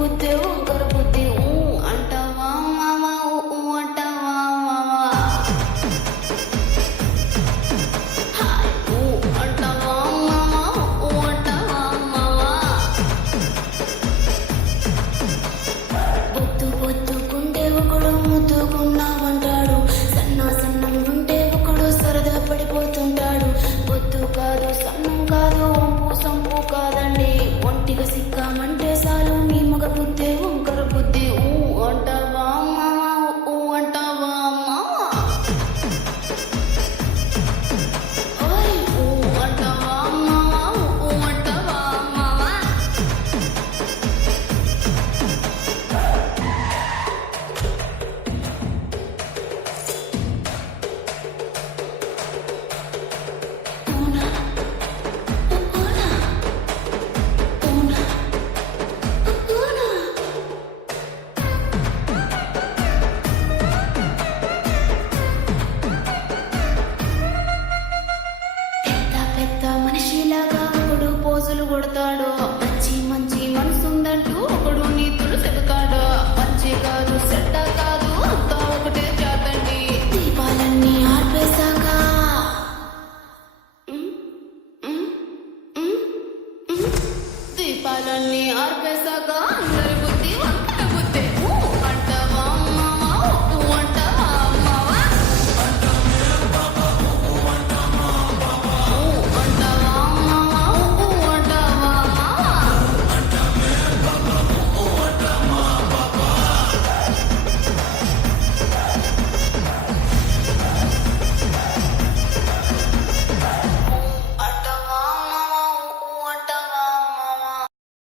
బుద్ధి వంకర బుద్ధి ఊ అంటావా మావా ఊ అంటావా మావా హాయ్ ఊ అంటావా మావా ఊ అంటావా మావా బొద్దుకుంటే ఒకడు ముద్దుకున్నావంటాడు సన్నంగుంటే ఒకడు సరదా పడిపోతుంటాడు బొద్దు కాదు సన్నం కాదు వంపు సంపు కాదండి ఒంటిగా సిక్కామంటే చాలు మీ మగ బుద్ధి వంకర బుద్ధి ఊ అంటావా మావా ఊ అంటావా మావా ఓయ్ ఊ అంటావా మావా ఊ అంటావా మావా ఊనా ఊనా ఊనా ఊనా పెద్ద మనిషిలాగా ఒకడు పోజులు కొడతాడు మంచి మనసుందంటూ ఒకడు నీతులు చెబుతాడు మంచి కాదు చెడ్డ కాదు అంతా ఒకటే జాతండి దీపాలన్నీ ఆర్పేశాక ఉమ్, ఉమ్, ఉమ్, ఉమ్. దీపాలన్నీ ఆర్పేశాక